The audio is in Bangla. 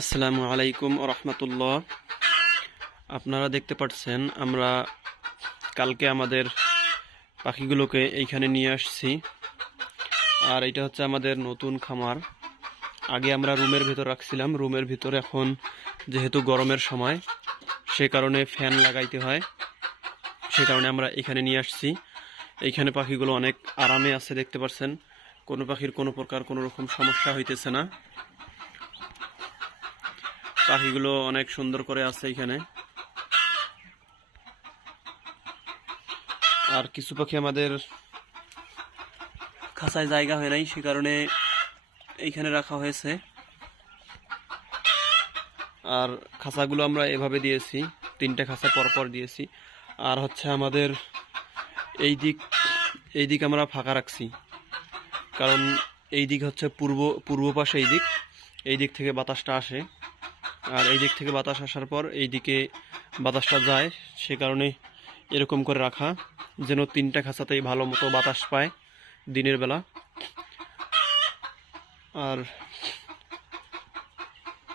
আসসালামু আলাইকুম রহমতুল্লাহ। আপনারা দেখতে পাচ্ছেন আমরা কালকে আমাদের পাখিগুলোকে এইখানে নিয়ে আসছি। আর এটা হচ্ছে আমাদের নতুন খামার। আগে আমরা রুমের ভিতর রাখছিলাম, রুমের ভিতর এখন যেহেতু গরমের সময় সে কারণে ফ্যান লাগাইতে হয়, সে কারণে আমরা এখানে নিয়ে আসছি। এইখানে পাখিগুলো অনেক আরামে আছে, দেখতে পাচ্ছেন কোনো পাখির কোনো প্রকার কোনো রকম সমস্যা হইতেছে না। পাখিগুলো অনেক সুন্দর করে আছে এইখানে। আর কিছু পাখি আমাদের খাঁচায় জায়গা হয় নাই, সে কারণে এইখানে রাখা হয়েছে। আর খাঁচাগুলো আমরা এভাবে দিয়েছি, 3টে খাঁচা পরপর দিয়েছি। আর হচ্ছে আমাদের এই দিক আমরা ফাঁকা রাখছি, কারণ এই দিক হচ্ছে পূর্ব পাশে, এই দিক থেকে বাতাসটা আসে। আর এই দিক থেকে বাতাস আসার পর এই দিকে বাতাসটা যায়, সে কারণে এরকম করে রাখা, যেন 3টে খাঁচাতেই ভালো মতো বাতাস পায় দিনের বেলা। আর